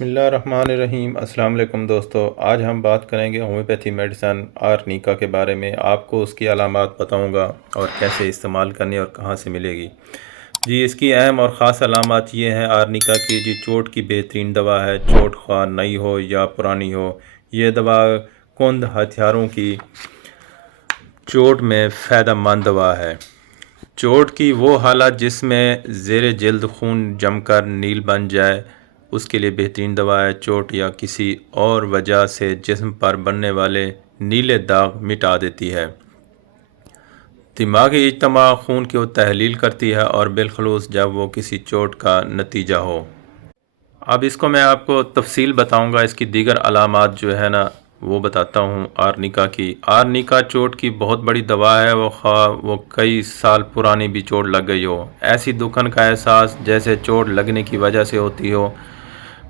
بسم اللہ الرحمن الرحیم۔ السلام علیکم دوستو، آج ہم بات کریں گے ہومیوپیتھی میڈیسن آرنیکا کے بارے میں۔ آپ کو اس کی علامات بتاؤں گا اور کیسے استعمال کرنی اور کہاں سے ملے گی۔ جی، اس کی اہم اور خاص علامات یہ ہیں آرنیکا کی۔ جی، چوٹ کی بہترین دوا ہے۔ چوٹ خواہ نئی ہو یا پرانی ہو، یہ دوا کند ہتھیاروں کی چوٹ میں فائدہ مند دوا ہے۔ چوٹ کی وہ حالت جس میں زیر جلد خون جم کر نیل بن جائے، اس کے لیے بہترین دوا ہے۔ چوٹ یا کسی اور وجہ سے جسم پر بننے والے نیلے داغ مٹا دیتی ہے۔ دماغی اجتماع خون کی تحلیل کرتی ہے اور بالخصوص جب وہ کسی چوٹ کا نتیجہ ہو۔ اب اس کو میں آپ کو تفصیل بتاؤں گا۔ اس کی دیگر علامات جو ہے نا وہ بتاتا ہوں آرنیکا کی۔ آرنیکا چوٹ کی بہت بڑی دوا ہے، وہ کئی سال پرانی بھی چوٹ لگ گئی ہو۔ ایسی دکھن کا احساس جیسے چوٹ لگنے کی وجہ سے ہوتی ہو،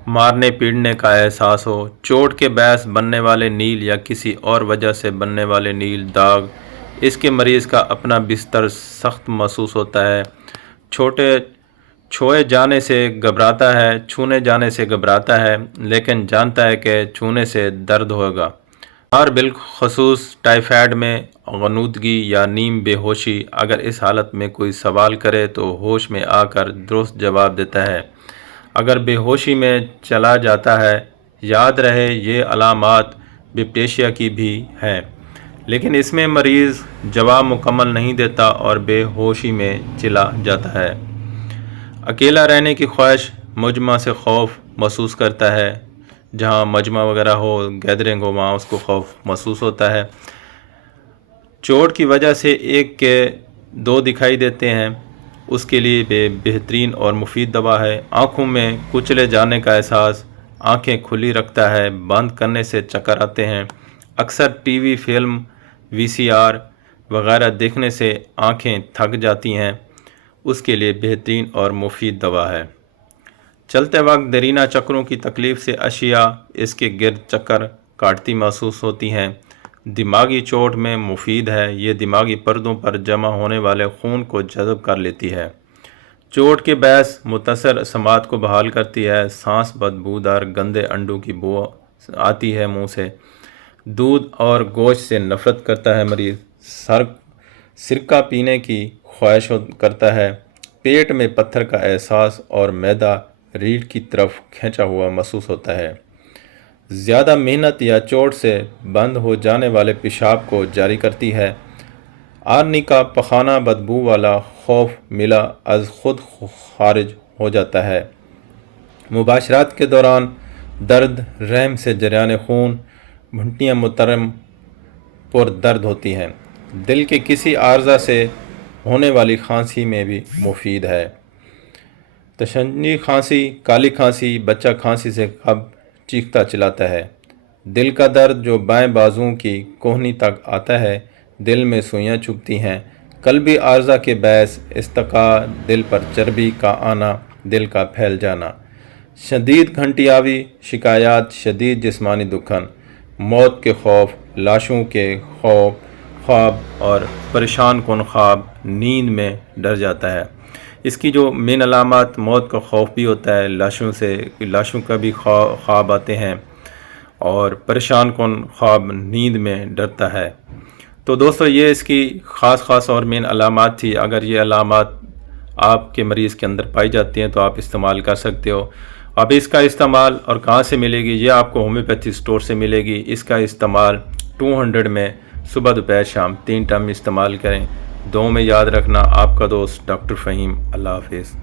مارنے پیٹنے کا احساس ہو، چوٹ کے باعث بننے والے نیل یا کسی اور وجہ سے بننے والے نیل داغ۔ اس کے مریض کا اپنا بستر سخت محسوس ہوتا ہے، چھوئے جانے سے گھبراتا ہے لیکن جانتا ہے کہ چھونے سے درد ہوگا۔ اور بالخصوص ٹائفائڈ میں غنودگی یا نیم بے ہوشی۔ اگر اس حالت میں کوئی سوال کرے تو ہوش میں آ کر درست جواب دیتا ہے، اگر بے ہوشی میں چلا جاتا ہے۔ یاد رہے یہ علامات ڈپٹیشیا کی بھی ہیں، لیکن اس میں مریض جواب مکمل نہیں دیتا اور بے ہوشی میں چلا جاتا ہے۔ اکیلا رہنے کی خواہش، مجمع سے خوف محسوس کرتا ہے۔ جہاں مجمع وغیرہ ہو، گیدرنگ ہو، وہاں اس کو خوف محسوس ہوتا ہے۔ چوٹ کی وجہ سے ایک کے دو دکھائی دیتے ہیں، اس کے لیے بہترین اور مفید دوا ہے۔ آنکھوں میں کچلے جانے کا احساس، آنکھیں کھلی رکھتا ہے، بند کرنے سے چکر آتے ہیں۔ اکثر ٹی وی، فلم، VCR وغیرہ دیکھنے سے آنکھیں تھک جاتی ہیں، اس کے لیے بہترین اور مفید دوا ہے۔ چلتے وقت دیرینہ چکروں کی تکلیف سے اشیاء اس کے گرد چکر کاٹتی محسوس ہوتی ہیں۔ دماغی چوٹ میں مفید ہے، یہ دماغی پردوں پر جمع ہونے والے خون کو جذب کر لیتی ہے۔ چوٹ کے باعث متاثر سماعت کو بحال کرتی ہے۔ سانس بدبودار گندے انڈوں کی بو آتی ہے منہ سے۔ دودھ اور گوشت سے نفرت کرتا ہے مریض۔ سرکہ پینے کی خواہش کرتا ہے۔ پیٹ میں پتھر کا احساس اور معدہ ریڑھ کی طرف کھینچا ہوا محسوس ہوتا ہے۔ زیادہ محنت یا چوٹ سے بند ہو جانے والے پیشاب کو جاری کرتی ہے۔ آرنیکا پخانہ بدبو والا خوف ملا از خود خارج ہو جاتا ہے۔ مباشرات کے دوران درد، رحم سے جریان خون، گھنٹیاں مترم پر درد ہوتی ہیں۔ دل کے کسی عارضہ سے ہونے والی کھانسی میں بھی مفید ہے۔ تشنجی کھانسی، کالی کھانسی، بچہ کھانسی سے کب چیختا چلاتا ہے۔ دل کا درد جو بائیں بازو کی کوہنی تک آتا ہے، دل میں سوئیاں چبھتی ہیں۔ قلبی عارضہ کے باعث استحکام، دل پر چربی کا آنا، دل کا پھیل جانا۔ شدید گھنٹیاوی شکایات، شدید جسمانی دکھن، موت کے خوف، لاشوں کے خواب اور پریشان کن خواب، نیند میں ڈر جاتا ہے۔ اس کی جو مین علامات موت کا خوف بھی ہوتا ہے، لاشوں کا بھی خواب آتے ہیں اور پریشان کن خواب، نیند میں ڈرتا ہے۔ تو دوستو یہ اس کی خاص اور مین علامات تھی۔ اگر یہ علامات آپ کے مریض کے اندر پائی جاتی ہیں تو آپ استعمال کر سکتے ہو۔ اب اس کا استعمال اور کہاں سے ملے گی، یہ آپ کو ہومیوپیتھی سٹور سے ملے گی۔ اس کا استعمال 200 میں صبح دوپہر شام 3 ٹائم استعمال کریں۔ دعاؤں میں یاد رکھنا، آپ کا دوست ڈاکٹر فہیم۔ اللہ حافظ۔